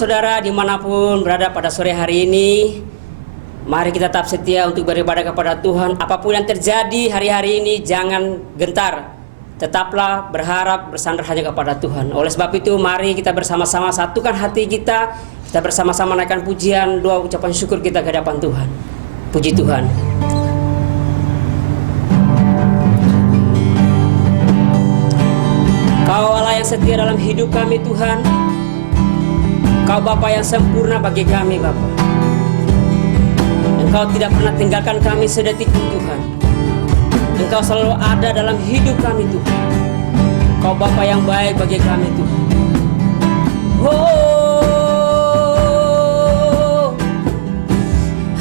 saudara dimanapun berada pada sore hari ini, mari kita tetap setia untuk beribadah kepada Tuhan. Apapun yang terjadi hari-hari ini, jangan gentar. Tetaplah berharap, bersandar hanya kepada Tuhan. Oleh sebab itu, mari kita bersama-sama satukan hati kita. Kita bersama-sama naikkan pujian, doa, ucapan syukur kita ke hadapan Tuhan. Puji Tuhan. Kau Allah yang setia dalam hidup kami Tuhan. Kau Bapa yang sempurna bagi kami Bapa. Engkau tidak pernah tinggalkan kami sedetik pun Tuhan. Engkau selalu ada dalam hidup kami Tuhan. Kau Bapa yang baik bagi kami Tuhan. Oh,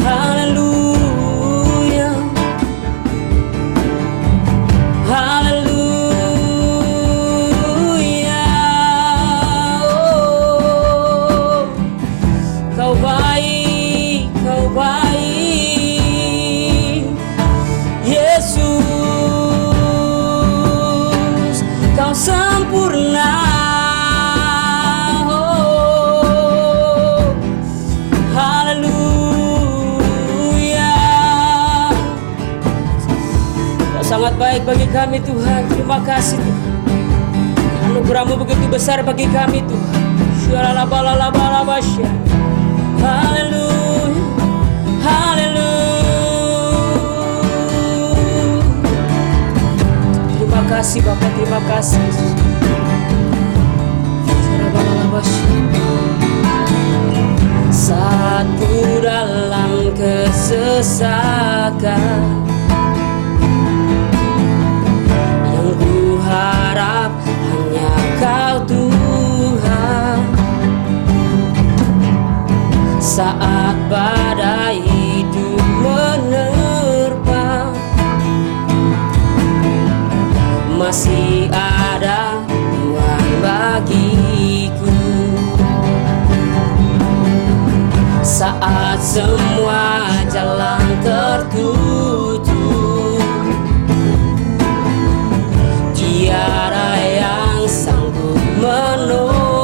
haleluya, haleluya. Oh, kau baik, kau baik, Yesus, kau sempurna. Oh, haleluya. Kau sangat baik bagi kami Tuhan. Terima kasih Tuhan. Anugerah-Mu begitu besar bagi kami Tuhan. Syaralabalalabalabasya. Haleluya, haleluya. Terima kasih Bapak, terima kasih. Saat ku dalam kesesakan, yang ku harap hanya Kau Tuhan. Saat badai hidup menerpa, masih ada Tuhan bagiku. Saat semua jalan tertutup, tiada yang sanggup menolong.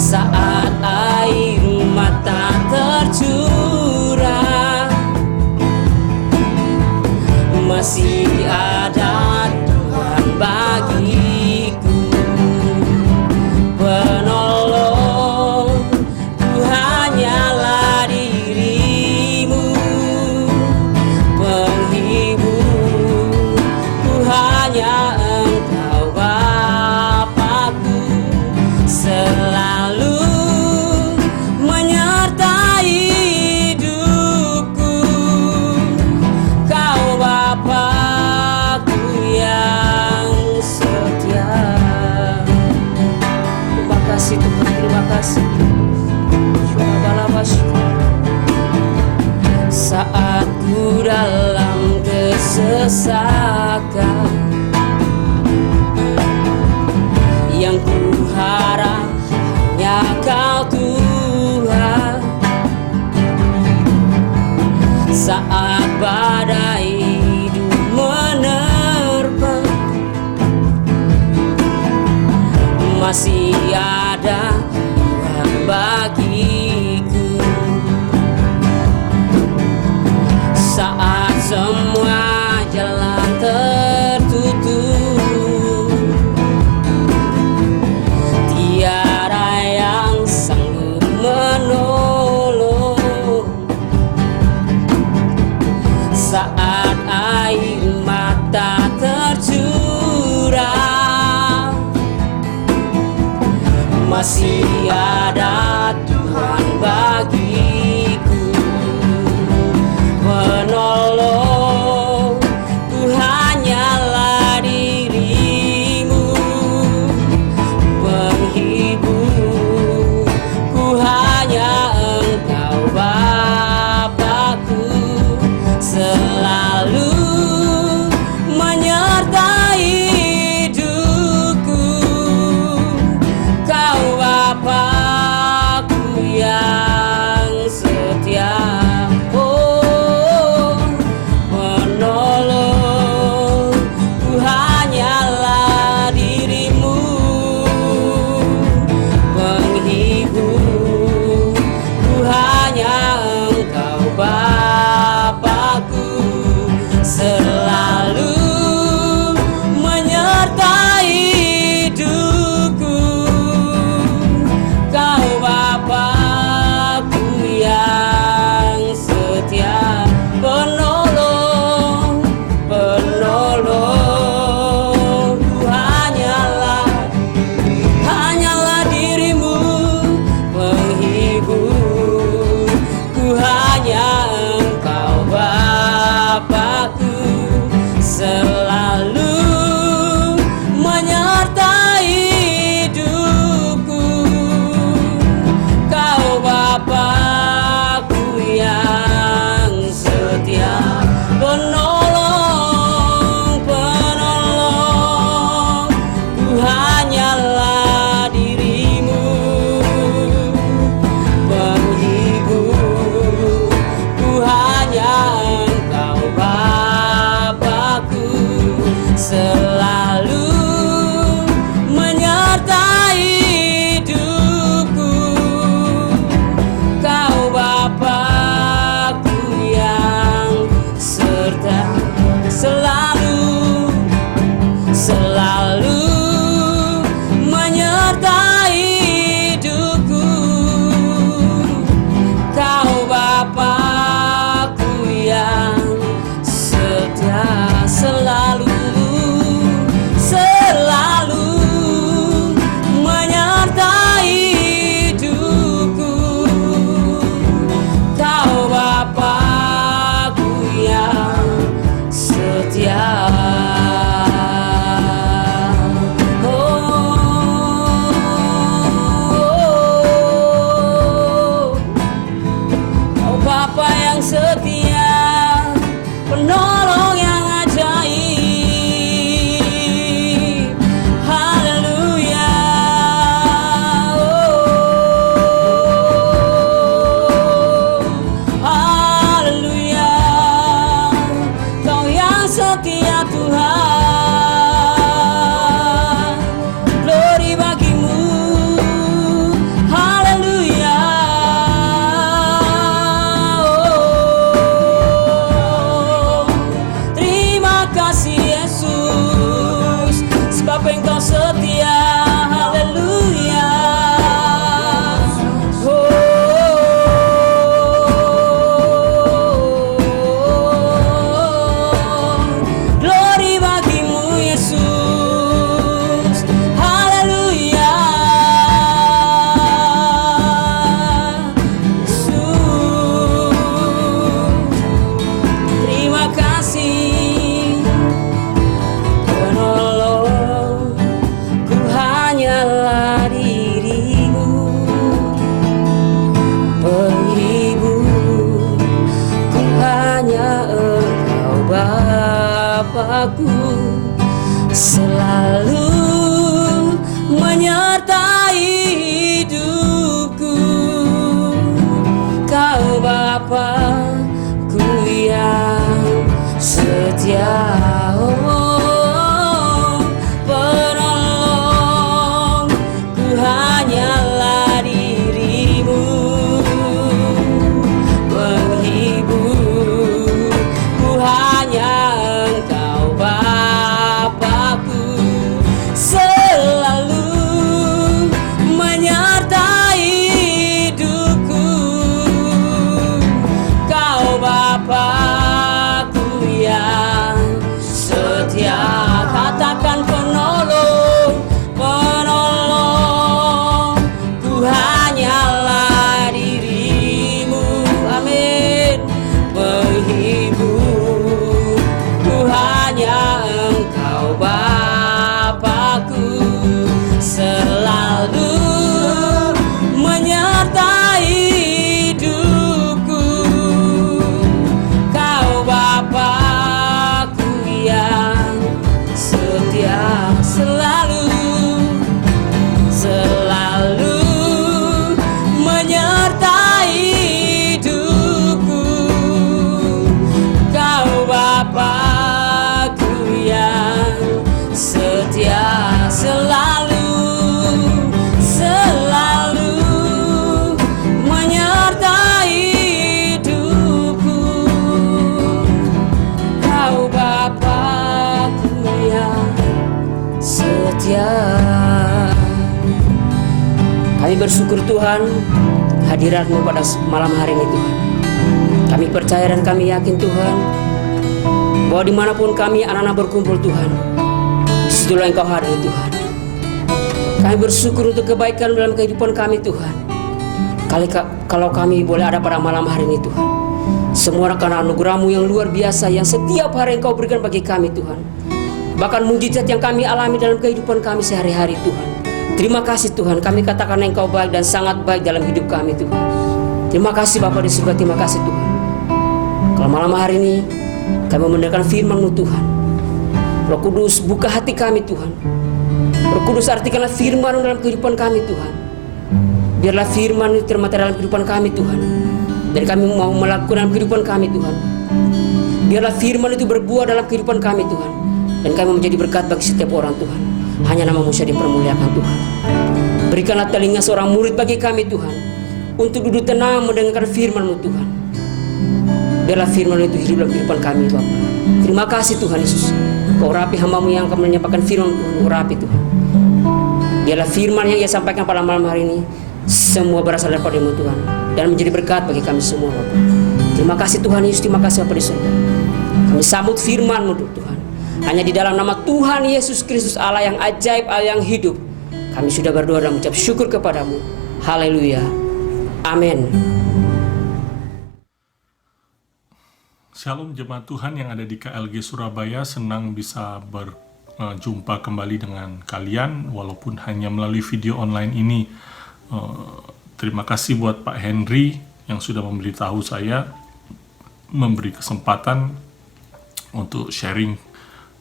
Saat air mata tercurah, masih ada Tuhan bagiku. Penolong ku hanyalah diri-Mu, penghibur ku hanya Engkau Bapakku, selalu menyertai hidupku. Kau Bapakku yang setia. Terima kasih Tuhan, terima kasih. Saat ku dalam kesesakan, yang ku harap hanya Kau Tuhan. Saat badai hidup menerpa, masih ada Tuhan bagiku. Saat semua jalan tertutup, tiada yang sanggup menolong. Saat air mata tercurah, masih ada Tuhan bagiku. Penolong ku hanyalah diri-Mu, penghibur ku hanya Engkau Bapakku, selalu menyertai hidupku. Kau Bapa Bapakku selalu menyertai hidupku. Kau Bapakku yang setia, oh, penolong, ku hanyalah dirimu, penghibur, ku hanya Engkau Bapakku, selalu menyertai hidupku. Kau Bapakku yang setia, katakan penolong, penolong, ku hanyalah dirimu, amin, penghibur, ku hanya Engkau Bapakku, selalu menyertai hidupku. Kau Bapakku yang setia, selalu, selalu menyertai hidupku. Kau Bapakku yang setia, selalu, selalu menyertai hidupku. Kau Bapakku yang setia. Kami bersyukur Tuhan hadirat-Mu pada malam hari ini Tuhan. Kami percaya dan kami yakin Tuhan bahwa dimanapun kami anak-anak berkumpul Tuhan, disitulah Engkau hadir Tuhan. Kami bersyukur untuk kebaikan dalam kehidupan kami Tuhan. Kalau kami boleh ada pada malam hari ini Tuhan, semua karena anugerah-Mu yang luar biasa yang setiap hari Engkau berikan bagi kami Tuhan. Bahkan mujizat yang kami alami dalam kehidupan kami sehari-hari Tuhan. Terima kasih Tuhan, kami katakan Engkau baik dan sangat baik dalam hidup kami Tuhan. Terima kasih Bapa di surga, terima kasih Tuhan. Kalau malam hari ini kami mendengarkan firman-Mu Tuhan, Roh Kudus buka hati kami Tuhan. Roh Kudus artikanlah firman dalam kehidupan kami Tuhan. Biarlah firman itu termata dalam kehidupan kami Tuhan, dan kami mau melakukan dalam kehidupan kami Tuhan. Biarlah firman itu berbuah dalam kehidupan kami Tuhan, dan kami menjadi berkat bagi setiap orang Tuhan. Hanya nama-Mu saja dipermuliakan Tuhan. Berikanlah telinga seorang murid bagi kami Tuhan, untuk duduk tenang mendengarkan firman-Mu Tuhan. Biarlah firman itu hidup dalam kehidupan kami Bapa. Terima kasih Tuhan Yesus. Kau rapi hamba-Mu yang akan menyampaikan firman Tuhan. Kau rapi Tuhan. Biarlah firman yang Ia sampaikan pada malam hari ini semua berasal daripada-Mu Tuhan, dan menjadi berkat bagi kami semua Bapa. Terima kasih Tuhan Yesus. Terima kasih Bapa di surga. Kami sambut firman-Mu Tuhan. Hanya di dalam nama Tuhan Yesus Kristus, Allah yang ajaib, Allah yang hidup, kami sudah berdoa dan mengucap syukur kepadamu. Haleluya. Amin. Shalom jemaat Tuhan yang ada di KLG Surabaya, senang bisa berjumpa kembali dengan kalian walaupun hanya melalui video online ini. Terima kasih buat Pak Henry yang sudah memberitahu saya, memberi kesempatan untuk sharing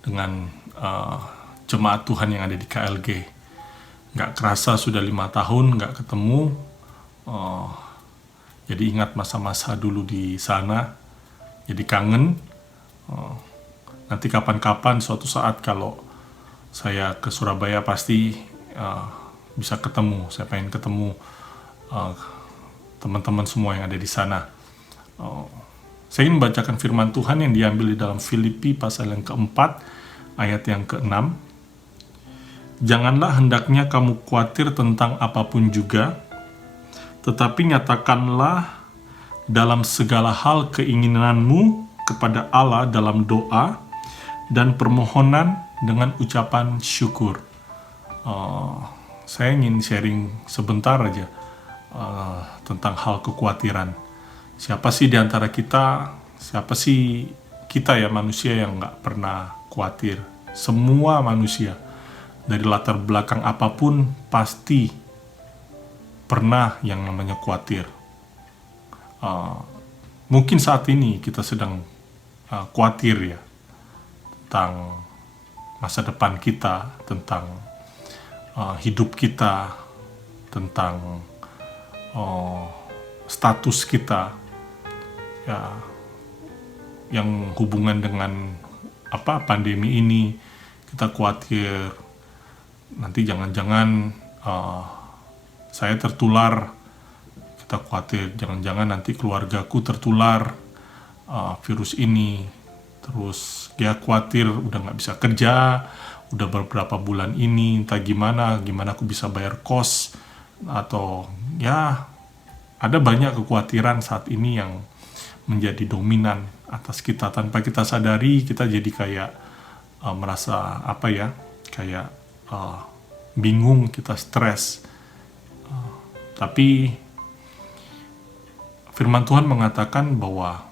dengan jemaat Tuhan yang ada di KLG. Nggak kerasa sudah 5 tahun nggak ketemu, jadi ingat masa-masa dulu di sana, jadi kangen. Nanti kapan-kapan suatu saat kalau saya ke Surabaya pasti bisa ketemu. Saya pengen ketemu teman-teman semua yang ada di sana. Saya ingin membacakan firman Tuhan yang diambil di dalam Filipi pasal yang keempat, ayat yang ke-6. Janganlah hendaknya kamu khawatir tentang apapun juga, tetapi nyatakanlah dalam segala hal keinginanmu kepada Allah dalam doa dan permohonan dengan ucapan syukur. Saya ingin sharing sebentar aja tentang hal kekhawatiran. Siapa sih di antara kita, siapa sih kita ya manusia yang nggak pernah khawatir? Semua manusia, dari latar belakang apapun, pasti pernah yang namanya khawatir. Mungkin saat ini kita sedang khawatir ya. tentang masa depan kita, tentang hidup kita, tentang status kita, ya, yang hubungan dengan pandemi ini. Kita khawatir nanti jangan-jangan saya tertular, kita khawatir jangan-jangan nanti keluargaku tertular virus ini. Terus dia khawatir udah nggak bisa kerja, udah beberapa bulan ini, entah gimana aku bisa bayar kos, atau ya ada banyak kekhawatiran saat ini yang menjadi dominan atas kita. Tanpa kita sadari, kita jadi kayak merasa kayak bingung, kita stres. Tapi firman Tuhan mengatakan bahwa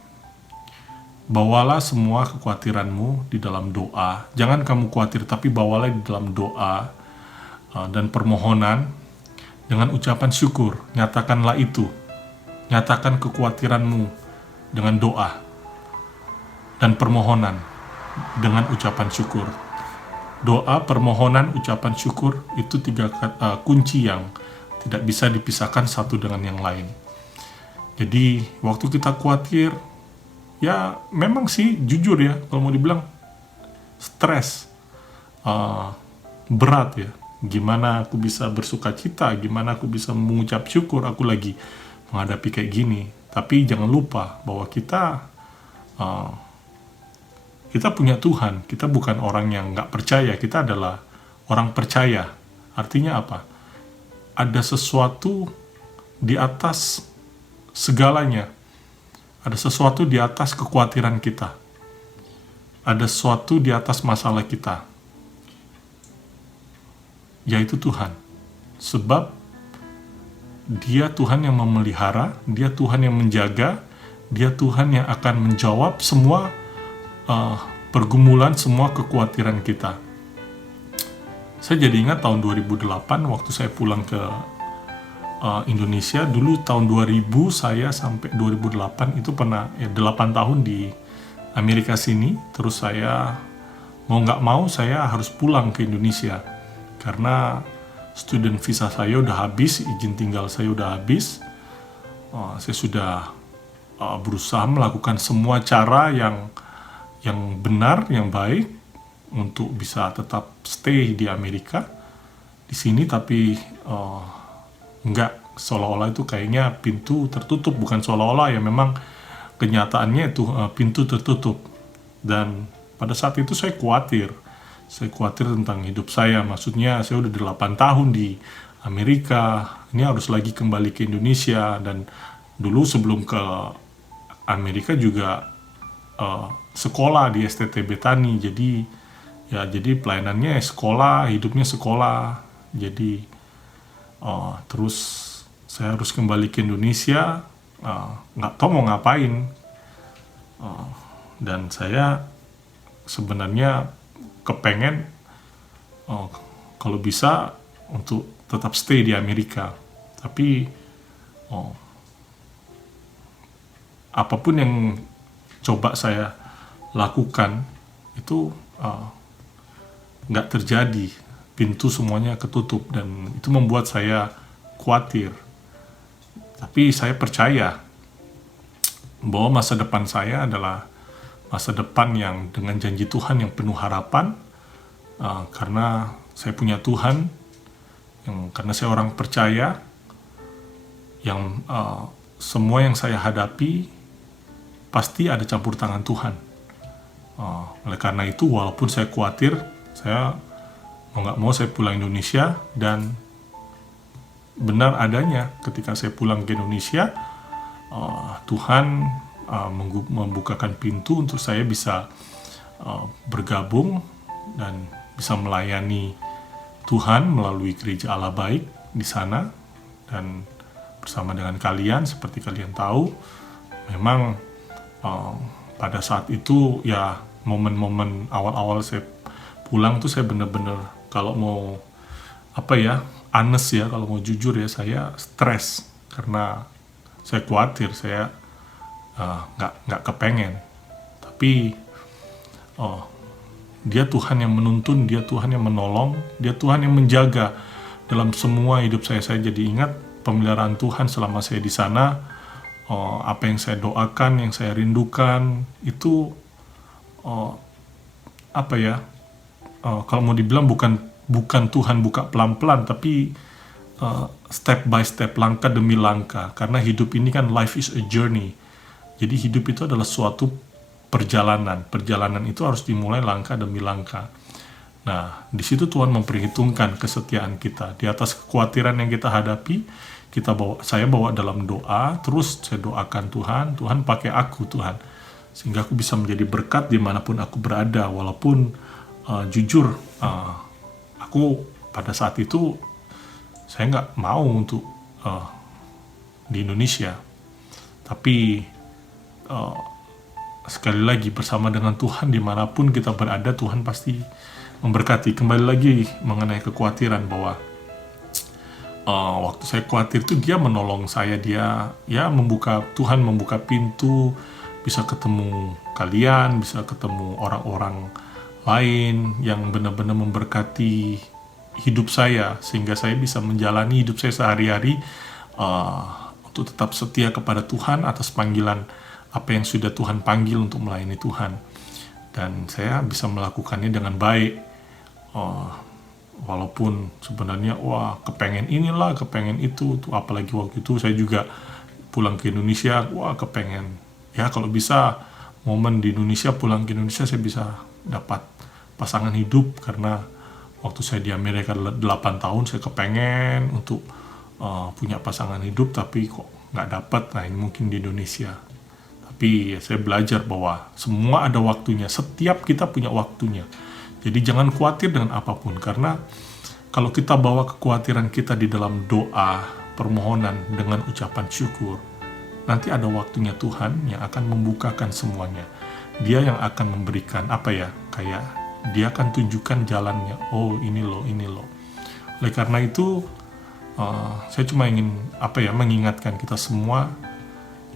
bawalah semua kekhawatiranmu di dalam doa. Jangan kamu khawatir, tapi bawalah di dalam doa dan permohonan dengan ucapan syukur. Nyatakanlah itu. Nyatakan kekhawatiranmu dengan doa dan permohonan dengan ucapan syukur. Doa, permohonan, ucapan syukur itu 3 kunci yang tidak bisa dipisahkan satu dengan yang lain. Jadi waktu kita khawatir, ya memang sih jujur ya, kalau mau dibilang stres, berat ya. Gimana aku bisa bersuka cita, gimana aku bisa mengucap syukur aku lagi menghadapi kayak gini. Tapi jangan lupa bahwa kita punya Tuhan. Kita bukan orang yang nggak percaya, kita adalah orang percaya. Artinya apa? Ada sesuatu di atas segalanya. Ada sesuatu di atas kekhawatiran kita. Ada sesuatu di atas masalah kita. Yaitu Tuhan. Sebab Dia Tuhan yang memelihara, Dia Tuhan yang menjaga, Dia Tuhan yang akan menjawab semua pergumulan, semua kekhawatiran kita. Saya jadi ingat tahun 2008 waktu saya pulang ke Indonesia. Dulu tahun 2000 saya sampai 2008 itu pernah 8 tahun di Amerika sini. Terus saya mau nggak mau saya harus pulang ke Indonesia karena student visa saya udah habis, izin tinggal saya udah habis. Saya sudah berusaha melakukan semua cara yang benar, yang baik untuk bisa tetap stay di Amerika di sini, tapi enggak, seolah-olah itu kayaknya pintu tertutup. Bukan seolah-olah ya, memang kenyataannya itu pintu tertutup. Dan pada saat itu saya khawatir tentang hidup saya. Maksudnya saya udah 8 tahun di Amerika, ini harus lagi kembali ke Indonesia. Dan dulu sebelum ke Amerika juga sekolah di STTB Tani, jadi pelayanannya sekolah, hidupnya sekolah. Jadi terus saya harus kembali ke Indonesia, nggak tahu mau ngapain. Dan saya sebenarnya kepengen kalau bisa untuk tetap stay di Amerika. Tapi apapun yang coba saya lakukan itu nggak terjadi. Pintu semuanya ketutup dan itu membuat saya khawatir. Tapi saya percaya bahwa masa depan saya adalah masa depan yang dengan janji Tuhan yang penuh harapan, karena saya punya Tuhan, karena saya orang percaya, yang semua yang saya hadapi pasti ada campur tangan Tuhan. Oleh karena itu, walaupun saya khawatir, saya mau nggak mau saya pulang Indonesia. Dan benar adanya, ketika saya pulang ke Indonesia, Tuhan membukakan pintu untuk saya bisa bergabung dan bisa melayani Tuhan melalui Gereja Allah Baik di sana. Dan bersama dengan kalian, seperti kalian tahu, memang pada saat itu ya, momen-momen awal-awal saya pulang tuh saya bener-bener, kalau mau honest ya, kalau mau jujur ya, saya stres karena saya khawatir, saya nggak kepengen. Tapi Dia Tuhan yang menuntun, Dia Tuhan yang menolong, Dia Tuhan yang menjaga dalam semua hidup saya. Saya jadi ingat pemeliharaan Tuhan selama saya di sana. Apa yang saya doakan, yang saya rindukan itu kalau mau dibilang bukan Tuhan buka pelan-pelan, tapi step by step, langkah demi langkah. Karena hidup ini kan life is a journey. Jadi hidup itu adalah suatu perjalanan. Perjalanan itu harus dimulai langkah demi langkah. Nah, di situ Tuhan memperhitungkan kesetiaan kita. Di atas kekhawatiran yang kita hadapi, saya bawa dalam doa, terus saya doakan Tuhan pakai aku Tuhan. Sehingga aku bisa menjadi berkat dimanapun aku berada. Walaupun jujur, aku pada saat itu, saya nggak mau untuk di Indonesia. Tapi sekali lagi bersama dengan Tuhan dimanapun kita berada, Tuhan pasti memberkati. Kembali lagi mengenai kekhawatiran bahwa waktu saya khawatir itu Dia menolong saya. Tuhan membuka pintu, bisa ketemu kalian, bisa ketemu orang-orang lain yang benar-benar memberkati hidup saya, sehingga saya bisa menjalani hidup saya sehari-hari untuk tetap setia kepada Tuhan atas panggilan apa yang sudah Tuhan panggil untuk melayani Tuhan. Dan saya bisa melakukannya dengan baik, walaupun sebenarnya kepengen inilah, kepengen itu. Apalagi waktu itu saya juga pulang ke Indonesia, kepengen kalau bisa momen di Indonesia, pulang ke Indonesia saya bisa dapat pasangan hidup. Karena waktu saya di Amerika 8 tahun, saya kepengen untuk punya pasangan hidup, tapi kok nggak dapat. Nah, ini mungkin di Indonesia. Tapi saya belajar bahwa semua ada waktunya. Setiap kita punya waktunya. Jadi jangan khawatir dengan apapun. Karena kalau kita bawa kekhawatiran kita di dalam doa, permohonan dengan ucapan syukur, nanti ada waktunya Tuhan yang akan membukakan semuanya. Dia yang akan memberikan kayak Dia akan tunjukkan jalannya. Oh, ini loh. Oleh karena itu, saya cuma ingin mengingatkan kita semua,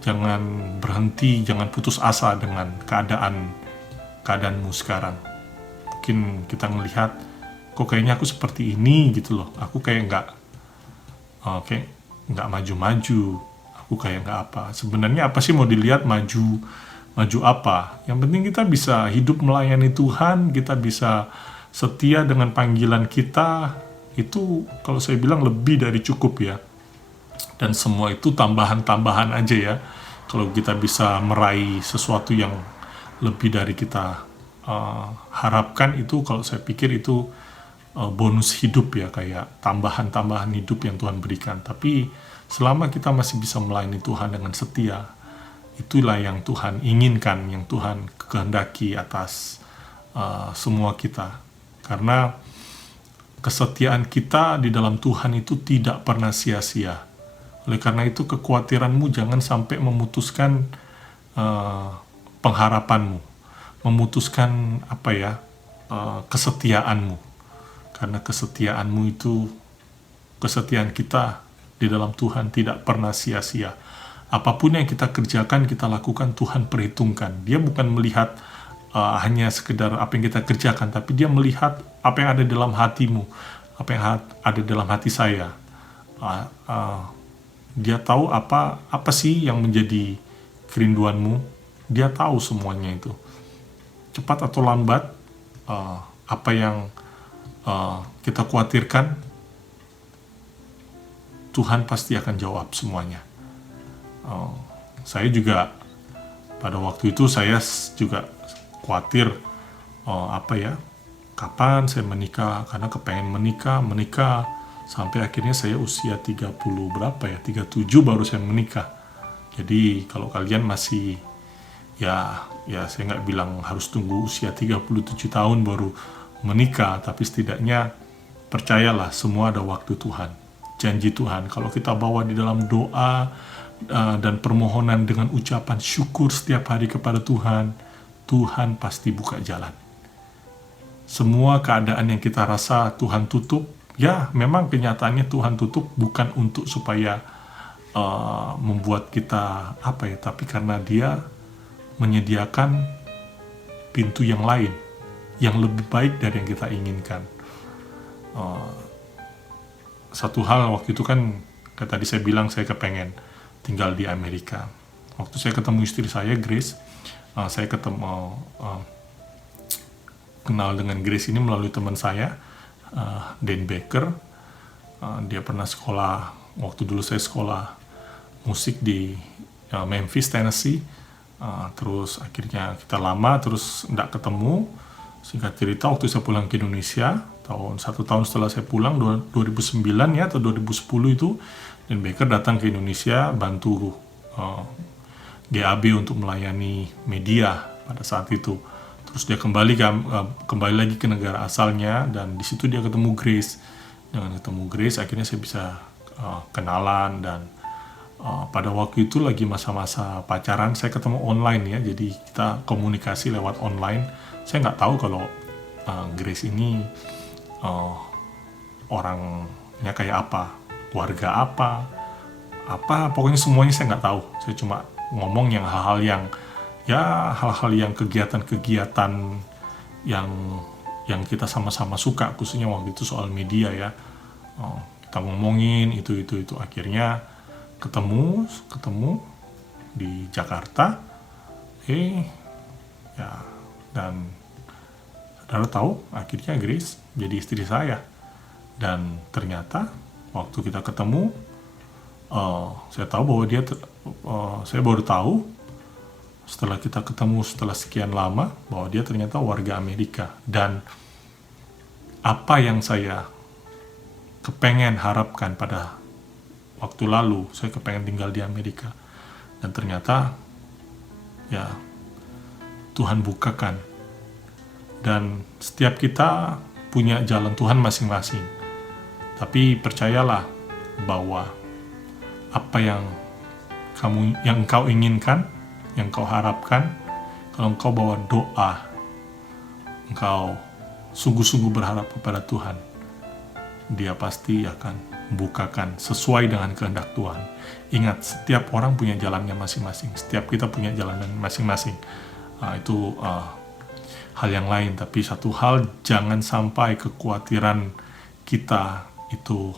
jangan berhenti, jangan putus asa dengan keadaanmu sekarang. Mungkin kita melihat, kok kayaknya aku seperti ini gitu loh. Aku kayak nggak maju-maju. Aku kayak nggak apa. Sebenarnya apa sih mau dilihat maju apa? Yang penting kita bisa hidup melayani Tuhan, kita bisa setia dengan panggilan kita. Itu kalau saya bilang lebih dari cukup ya. Dan semua itu tambahan-tambahan aja ya. Kalau kita bisa meraih sesuatu yang lebih dari kita harapkan, itu kalau saya pikir itu bonus hidup ya, kayak tambahan-tambahan hidup yang Tuhan berikan. Tapi selama kita masih bisa melayani Tuhan dengan setia, itulah yang Tuhan inginkan, yang Tuhan kehendaki atas semua kita. Karena kesetiaan kita di dalam Tuhan itu tidak pernah sia-sia. Oleh karena itu kekhawatiranmu jangan sampai memutuskan pengharapanmu, memutuskan kesetiaanmu. Karena kesetiaan kita di dalam Tuhan tidak pernah sia-sia. Apapun yang kita kerjakan, kita lakukan, Tuhan perhitungkan. Dia bukan melihat hanya sekedar apa yang kita kerjakan, tapi Dia melihat apa yang ada dalam hatimu, apa yang ada dalam hati saya. Dia tahu apa sih yang menjadi kerinduanmu. Dia tahu semuanya itu. Cepat atau lambat, apa yang kita khawatirkan, Tuhan pasti akan jawab semuanya. Saya juga pada waktu itu saya juga khawatir kapan saya menikah, karena kepengen menikah sampai akhirnya saya usia 37 baru saya menikah. Jadi kalau kalian masih ya saya nggak bilang harus tunggu usia 37 tahun baru menikah, tapi setidaknya percayalah semua ada waktu Tuhan, janji Tuhan. Kalau kita bawa di dalam doa dan permohonan dengan ucapan syukur setiap hari kepada Tuhan, Tuhan pasti buka jalan. Semua keadaan yang kita rasa Tuhan tutup, ya memang kenyataannya Tuhan tutup bukan untuk supaya membuat kita tapi karena Dia menyediakan pintu yang lain yang lebih baik dari yang kita inginkan. Satu hal waktu itu kan, kayak tadi saya bilang, saya kepengen tinggal di Amerika. Waktu saya ketemu istri saya, Grace, saya kenal dengan Grace ini melalui teman saya, Dan Baker. Dia pernah sekolah, waktu dulu saya sekolah musik di Memphis, Tennessee. Terus akhirnya kita lama terus nggak ketemu. Singkat cerita, waktu saya pulang ke Indonesia, satu tahun setelah saya pulang, 2009 ya atau 2010 itu, Dan Baker datang ke Indonesia bantu GAB untuk melayani media pada saat itu. Terus dia kembali lagi ke negara asalnya, dan di situ dia ketemu Grace. Dengan ketemu Grace, akhirnya saya bisa kenalan, dan pada waktu itu lagi masa-masa pacaran. Saya ketemu online ya, jadi kita komunikasi lewat online. Saya nggak tahu kalau Grace ini orangnya kayak apa, warga apa, pokoknya semuanya saya nggak tahu. Saya cuma ngomong hal-hal yang kegiatan-kegiatan yang kita sama-sama suka, khususnya waktu itu soal media ya. Kita ngomongin itu. Akhirnya ketemu di Jakarta. Dan saudara tahu, akhirnya Grace jadi istri saya. Dan ternyata waktu kita ketemu, saya tahu bahwa saya baru tahu setelah kita ketemu setelah sekian lama bahwa dia ternyata warga Amerika. Dan apa yang saya kepengen harapkan pada waktu lalu, saya kepengen tinggal di Amerika, dan ternyata ya Tuhan bukakan. Dan setiap kita punya jalan Tuhan masing-masing, tapi percayalah bahwa apa yang engkau inginkan, yang kau harapkan, kalau engkau bawa doa, engkau sungguh-sungguh berharap kepada Tuhan, Dia pasti akan membukakan sesuai dengan kehendak Tuhan. Ingat, setiap orang punya jalannya masing-masing, setiap kita punya jalan masing-masing. Itu hal yang lain, tapi satu hal, jangan sampai kekhawatiran kita itu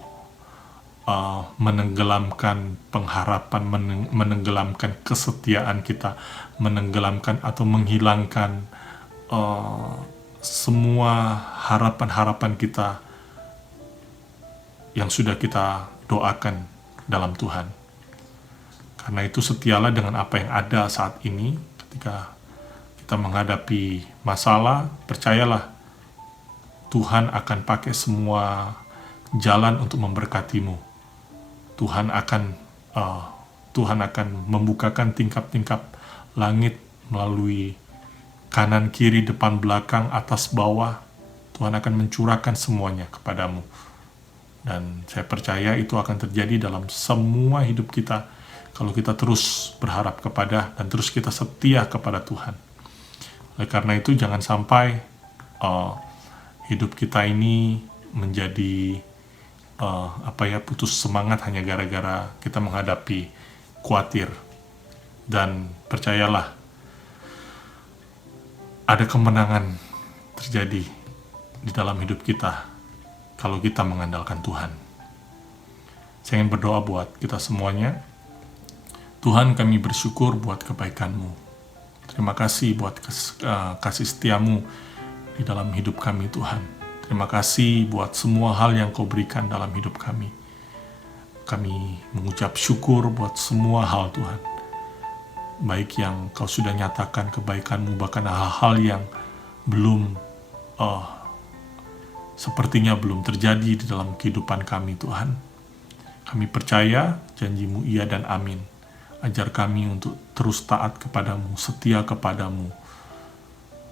menenggelamkan pengharapan, menenggelamkan kesetiaan kita, menenggelamkan atau menghilangkan semua harapan-harapan kita yang sudah kita doakan dalam Tuhan. Karena itu setialah dengan apa yang ada saat ini. Ketika kita menghadapi masalah, percayalah Tuhan akan pakai semua jalan untuk memberkatimu. Tuhan akan membukakan tingkap-tingkap langit melalui kanan, kiri, depan, belakang, atas, bawah. Tuhan akan mencurahkan semuanya kepadamu. Dan saya percaya itu akan terjadi dalam semua hidup kita kalau kita terus berharap kepada dan terus kita setia kepada Tuhan. Oleh karena itu, jangan sampai hidup kita ini menjadi putus semangat hanya gara-gara kita menghadapi khawatir. Dan percayalah, ada kemenangan terjadi di dalam hidup kita kalau kita mengandalkan Tuhan. Saya ingin berdoa buat kita semuanya. Tuhan, kami bersyukur buat kebaikan-Mu. Terima kasih buat kasih setia-Mu di dalam hidup kami, Tuhan. Terima kasih buat semua hal yang Kau berikan dalam hidup kami. Kami mengucap syukur buat semua hal, Tuhan. Baik yang Kau sudah nyatakan kebaikan-Mu, bahkan hal-hal yang belum sepertinya belum terjadi di dalam kehidupan kami, Tuhan. Kami percaya janji-Mu iya dan amin. Ajar kami untuk terus taat kepadamu, setia kepadamu,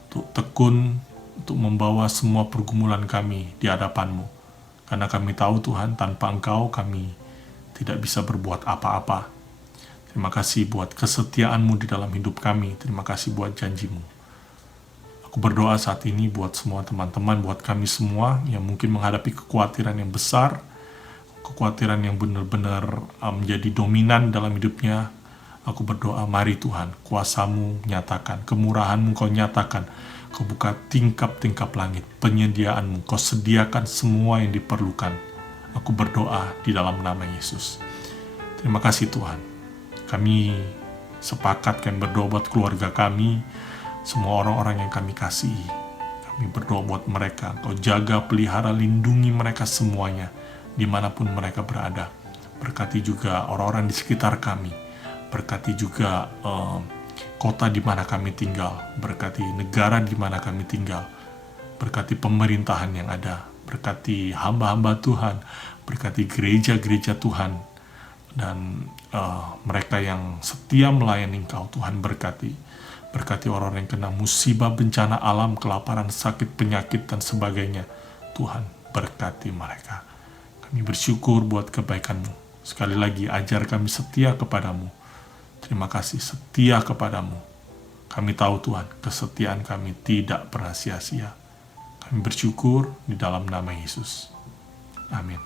untuk tekun, untuk membawa semua pergumulan kami di hadapan-Mu. Karena kami tahu, Tuhan, tanpa Engkau kami tidak bisa berbuat apa-apa. Terima kasih buat kesetiaan-Mu di dalam hidup kami. Terima kasih buat janji-Mu. Aku berdoa saat ini buat semua teman-teman, buat kami semua yang mungkin menghadapi kekhawatiran yang besar, kekhawatiran yang benar-benar menjadi dominan dalam hidupnya, Aku berdoa, mari Tuhan, kuasa-Mu nyatakan, kemurahan-Mu Kau nyatakan, Kau buka tingkap-tingkap langit, penyediaan-Mu, Kau sediakan semua yang diperlukan. Aku berdoa di dalam nama Yesus. Terima kasih Tuhan. Kami sepakat kami berdoa buat keluarga kami, semua orang-orang yang kami kasihi. Kami berdoa buat mereka, Kau jaga, pelihara, lindungi mereka semuanya, dimanapun mereka berada. Berkati juga orang-orang di sekitar kami. Berkati juga kota di mana kami tinggal. Berkati negara di mana kami tinggal. Berkati pemerintahan yang ada. Berkati hamba-hamba Tuhan. Berkati gereja-gereja Tuhan. Dan mereka yang setia melayani Engkau, Tuhan berkati. Berkati orang-orang yang kena musibah, bencana alam, kelaparan, sakit, penyakit, dan sebagainya. Tuhan berkati mereka. Kami bersyukur buat kebaikan-Mu. Sekali lagi, ajar kami setia kepadamu. Terima kasih, setia kepadamu. Kami tahu Tuhan, kesetiaan kami tidak pernah sia-sia. Kami bersyukur di dalam nama Yesus. Amin.